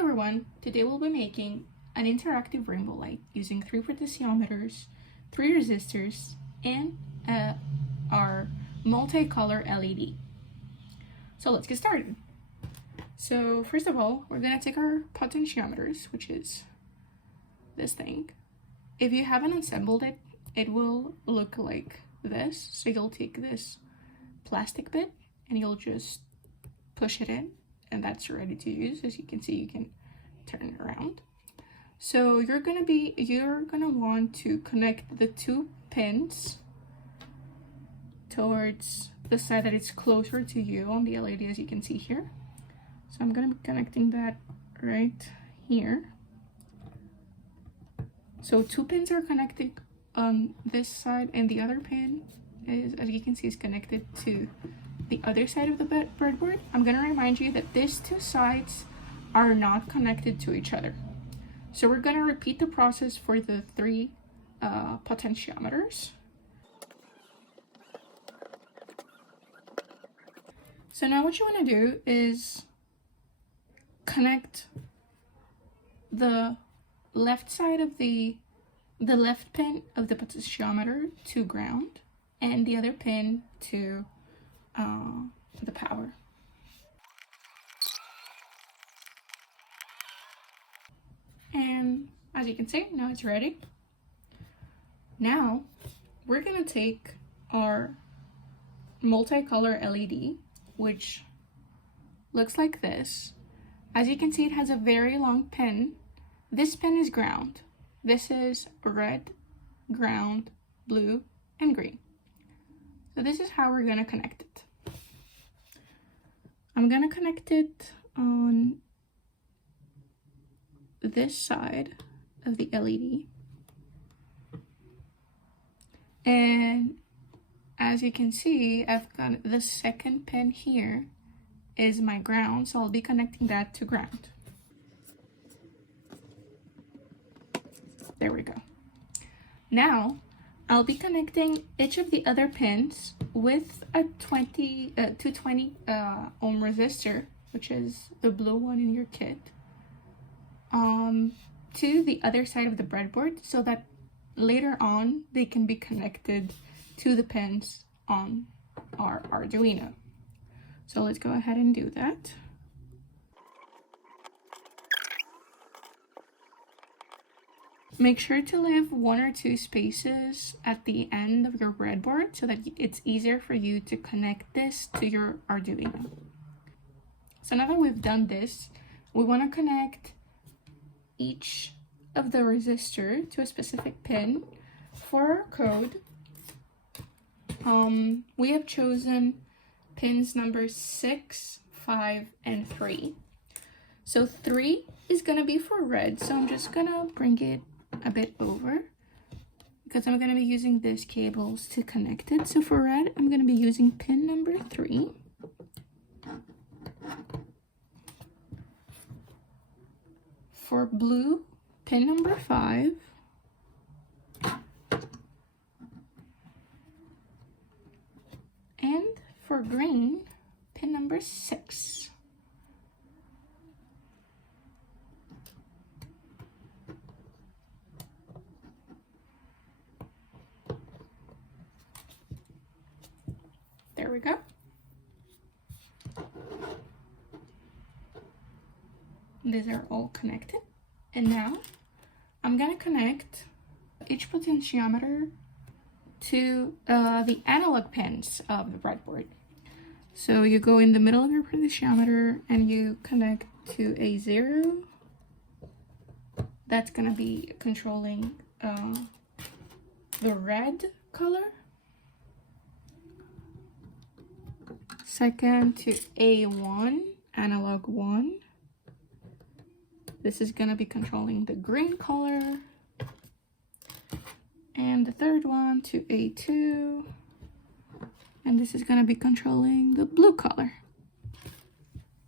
everyone, today we'll be making an interactive rainbow light using 3 potentiometers, 3 resistors, and our multicolor LED. So let's get started. So first of all, we're gonna take our potentiometers, which is this thing. If you haven't assembled it, it will look like this. So you'll take this plastic bit and you'll just push it in, and that's ready to use. As you can see, you can turn it around. So you're gonna want to connect the 2 pins towards the side that is closer to you on the LED, as you can see here. So I'm gonna be connecting that right here. So 2 pins are connected on this side, and the other pin is, as you can see, is connected to the other side of the breadboard. I'm gonna remind you that these 2 sides are not connected to each other. So we're gonna repeat the process for the 3 potentiometers. So now what you wanna do is connect the left side of the left pin of the potentiometer to ground, and the other pin to the power. And as you can see, now it's ready. Now we're gonna take our multicolor LED, which looks like this. As you can see, it has a very long pin. This pin is ground. This is red, ground, blue, and green. So this is how we're gonna connect it. I'm gonna connect it on this side of the LED. And as you can see, I've got the second pin here is my ground, so I'll be connecting that to ground. There we go. Now, I'll be connecting each of the other pins with a 220 ohm resistor, which is the blue one in your kit, to the other side of the breadboard, so that later on they can be connected to the pins on our Arduino. So let's go ahead and do that. Make sure to leave 1 or 2 spaces at the end of your breadboard so that it's easier for you to connect this to your Arduino. So now that we've done this, we want to connect each of the resistor to a specific pin. For our code, we have chosen pins number 6, 5, and 3. So 3 is gonna be for red, so I'm just gonna bring it a bit over because I'm going to be using these cables to connect it. So for red, I'm going to be using pin number 3. For blue, pin number 5. And for green, pin number 6. There we go. These are all connected. And now I'm gonna connect each potentiometer to the analog pins of the breadboard. So you go in the middle of your potentiometer and you connect to A0. That's gonna be controlling the red color. Second to A1, analog 1. This is gonna be controlling the green color. And the third one to A2. And this is gonna be controlling the blue color.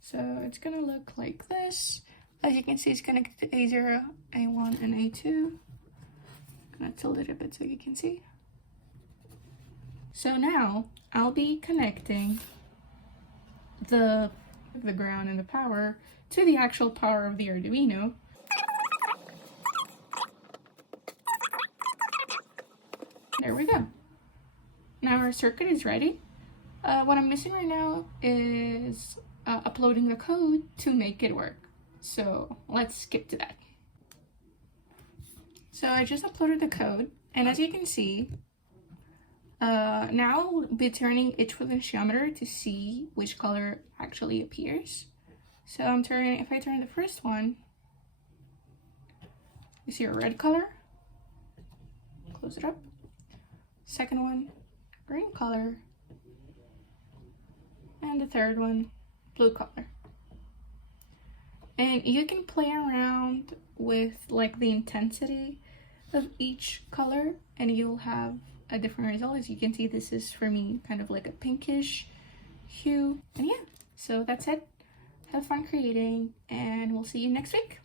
So it's gonna look like this. As you can see, it's connected to A0, A1, and A2. I'm gonna tilt it a bit so you can see. So now I'll be connecting the ground and the power to the actual power of the Arduino. There we go. Now our circuit is ready. What I'm missing right now is uploading the code to make it work. So let's skip to that. So I just uploaded the code, and as you can see, now I'll be turning each potentiometer to see which color actually appears. So if I turn the first one, you see a red color. Close it up. Second one, green color. And the third one, blue color. And you can play around with like the intensity of each color and you'll have a different result. As you can see, this is for me kind of like a pinkish hue. And yeah, so that's it. Have fun creating, and we'll see you next week.